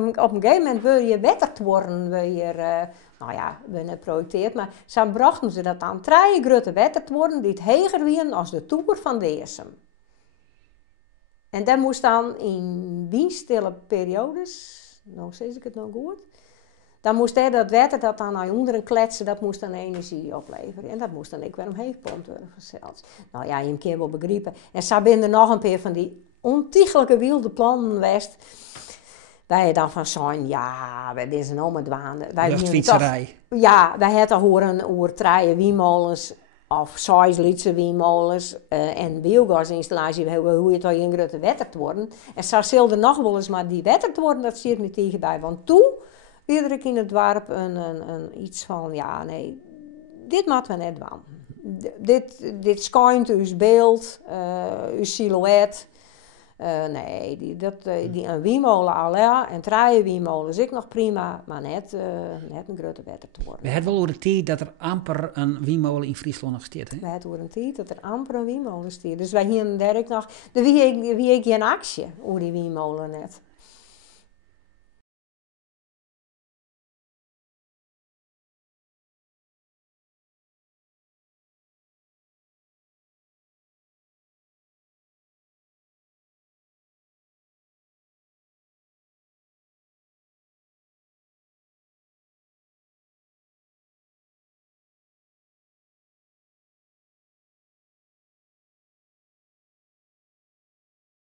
Op een gegeven moment wil je wetterd worden, nou ja, we net projecteerd, maar zo brachten ze dat aan 3 grote wetterd worden die het heger waren als de toer van Deersum. En dat moest dan in windstille periodes, nou zeg ik het nog goed, dan moest dat wetter dat dan naar onderen kletsen, dat moest dan energie opleveren. En dat moest dan ook weer omheen gepompt worden zelfs. Nou ja, je hem keer wel begrijpen. En zo zijn er nog een paar van die ontiegelijke wilde plannen geweest. Wij dan van zijn, ja, wij zijn om het waan. Luchtfietserij. Ja, wij hadden horen over 3 wiemolens of 6 lietse wiemolens en biogasinstallatie, hoe het al in grote wetterd worden. En zo zullen er nog wel eens maar die wetterd worden, dat zit niet tegen bij. Want toen wilde ik in het dorp iets van, ja, nee, dit moeten we net doen. Dit schijnt uw beeld, uw silhouet. Nee, een wiemolen al ja, en 3 wiemolens ik nog prima, maar net een grote wetter te worden. We hebben wel over de tijd dat er amper een wiemolen in Friesland nog staat. We hebben over een tijd dat er amper een wiemolen staat. Dus wij hier derk nog, wie ik geen actie over die wiemolen net.